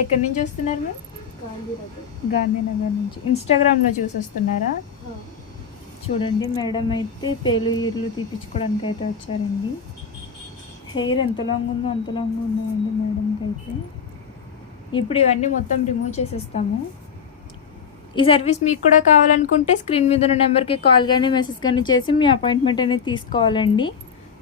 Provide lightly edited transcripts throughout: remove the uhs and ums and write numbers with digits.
ఎక్కడి నుంచి వస్తున్నారు మీరు? గాంధీనగర్ నుంచి. ఇన్స్టాగ్రామ్లో చూసి వస్తున్నారా? చూడండి మేడం అయితే పేలు ఈర్లు తీపించుకోవడానికి అయితే వచ్చారండి. హెయిర్ ఎంత లాంగ్ ఉందో అంత లాంగ్ ఉన్నాయండి మేడంకి అయితే. ఇప్పుడు ఇవన్నీ మొత్తం రిమూవ్ చేసేస్తాము. ఈ సర్వీస్ మీకు కూడా కావాలనుకుంటే స్క్రీన్ మీద ఉన్న నెంబర్కి కాల్ కానీ మెసేజ్ కానీ చేసి మీ అపాయింట్మెంట్ అనేది తీసుకోవాలండి.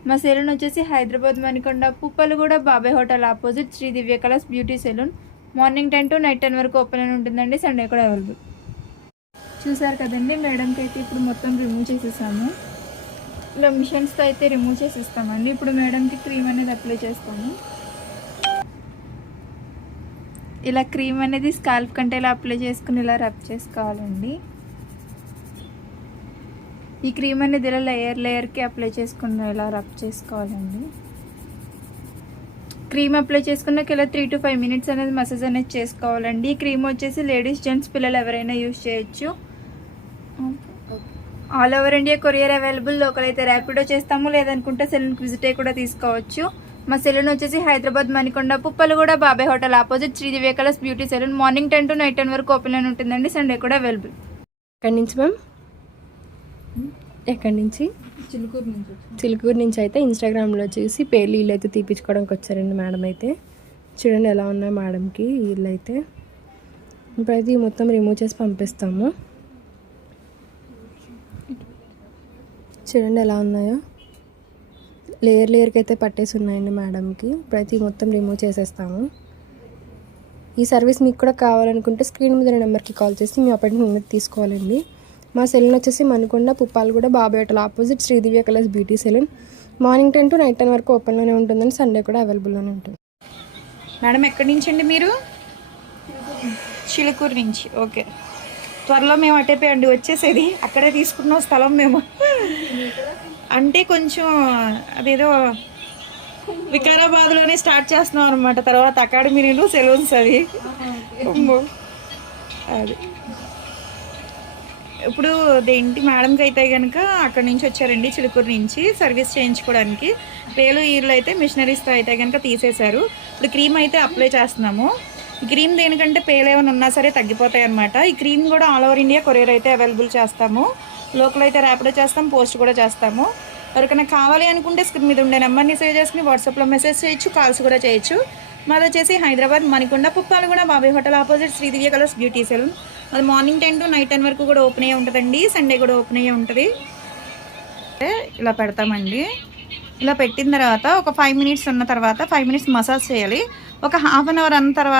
మా సెలూన్ వచ్చేసి Hyderabad Manikonda Puppalaguda Babai hotel opposite Sri Divya colours beauty salon. Morning 10 to night 10 వరకు ఓపెన్ అని ఉంటుందండి. సండే కూడా అవైలబుల్. చూసారు కదండి మేడంకి అయితే ఇప్పుడు మొత్తం రిమూవ్ చేసేసాము. ఇలా మిషన్స్తో అయితే రిమూవ్ చేసేస్తామండి. ఇప్పుడు మేడంకి క్రీమ్ అనేది అప్లై చేస్తాము. ఇలా క్రీమ్ అనేది స్కాల్ప్ కంటే ఇలా అప్లై చేసుకుని ఇలా రబ్ చేసుకోవాలండి. ఈ క్రీమ్ అనేది ఇలా లేయర్కి అప్లై చేసుకుని ఇలా రబ్ చేసుకోవాలండి. క్రీమ్ అప్లై చేసుకున్నాక ఇలా 3 to 5 minutes అనేది మసాజ్ అనేది చేసుకోవాలండి. ఈ క్రీమ్ వచ్చేసి లేడీస్ జెంట్స్ పిల్లలు ఎవరైనా యూజ్ చేయొచ్చు. All over India courier available. Local అయితే ర్యాపిడో చేస్తాము, లేదనుకుంటే సెలూన్కి విజిట్ అయ్యి కూడా తీసుకోవచ్చు. మా సెలూన్ వచ్చేసి Hyderabad Manikonda Puppalaguda Babai hotel opposite Sri Divya colours beauty salon. Morning 10 to night 10 వరకు ఓపెన్ అని ఉంటుందండి. సండే కూడా అవైలబుల్. ఎక్కడి నుంచి మ్యామ్? ఎక్కడి నుంచి? చిలుకూరు నుంచి అయితే ఇన్స్టాగ్రామ్లో చూసి పేర్లు వీళ్ళు అయితే తీపించుకోవడానికి వచ్చారండి మేడం అయితే. చూడండి ఎలా ఉన్నాయి మేడంకి వీళ్ళు అయితే. ఇప్పుడైతే మొత్తం రిమూవ్ చేసి పంపిస్తాము. చూడండి ఎలా ఉన్నాయో, లేయర్కి అయితే పట్టేసి ఉన్నాయండి మేడంకి. ఇప్పుడైతే మొత్తం రిమూవ్ చేసేస్తాము. ఈ సర్వీస్ మీకు కూడా కావాలనుకుంటే స్క్రీన్ మీద నెంబర్కి కాల్ చేసి మీ అపాయింట్మెంట్ తీసుకోవాలండి. మా సెలూన్ వచ్చేసి Manikonda Puppalaguda Babai hotel opposite Sri Divya colours beauty salon. Morning 10 to night 10 వరకు ఓపెన్లోనే ఉంటుందండి. సండే కూడా అవైలబుల్లోనే ఉంటుంది. మేడం ఎక్కడి నుంచి అండి మీరు? చిలుకూరు నుంచి. ఓకే, త్వరలో మేము అటైపోయండి వచ్చేసేది. అక్కడే తీసుకున్న స్థలం మేము. అంటే కొంచెం అదేదో వికారాబాద్లోనే స్టార్ట్ చేస్తున్నాం అనమాట. తర్వాత అకాడమీలు సెలూన్స్ అవి. అది ఇప్పుడు దేంటి మేడంకి అయితే కనుక అక్కడి నుంచి వచ్చారండి, చిలుకూరు నుంచి సర్వీస్ చేయించుకోవడానికి. పేలు ఈర్లు అయితే మిషనరీస్తో అయితే కనుక తీసేశారు. ఇప్పుడు క్రీమ్ అయితే అప్లై చేస్తున్నాము. ఈ క్రీమ్ దేనికంటే పేలు ఏమైనా ఉన్నా సరే తగ్గిపోతాయి అనమాట. ఈ క్రీమ్ కూడా ఆల్ ఓవర్ ఇండియా కొరియర్ అయితే అవైలబుల్ చేస్తాము. లోకల్ అయితే ర్యాపిడో చేస్తాం, పోస్ట్ కూడా చేస్తాము. ఎవరికైనా కావాలి అనుకుంటే స్క్రీన్ మీద ఉండే నెంబర్ని సేవ్ చేసుకుని వాట్సాప్లో మెసేజ్ చేయొచ్చు, కాల్స్ కూడా చేయొచ్చు. మాది వచ్చేసి Hyderabad Manikonda Puppalaguda Babai hotel opposite Sri Divya colours beauty salon. అది మార్నింగ్ 10 to నైట్ 10 వరకు కూడా ఓపెన్ అయ్యే ఉంటుందండి. సండే కూడా ఓపెన్ అయ్యే ఉంటుంది. ఇలా పెడతామండి. ఇలా పెట్టిన తర్వాత ఒక 5 minutes ఉన్న తర్వాత 5 minutes మసాజ్ చేయాలి. ఒక హాఫ్ అన్ అవర్ అన్న తర్వాత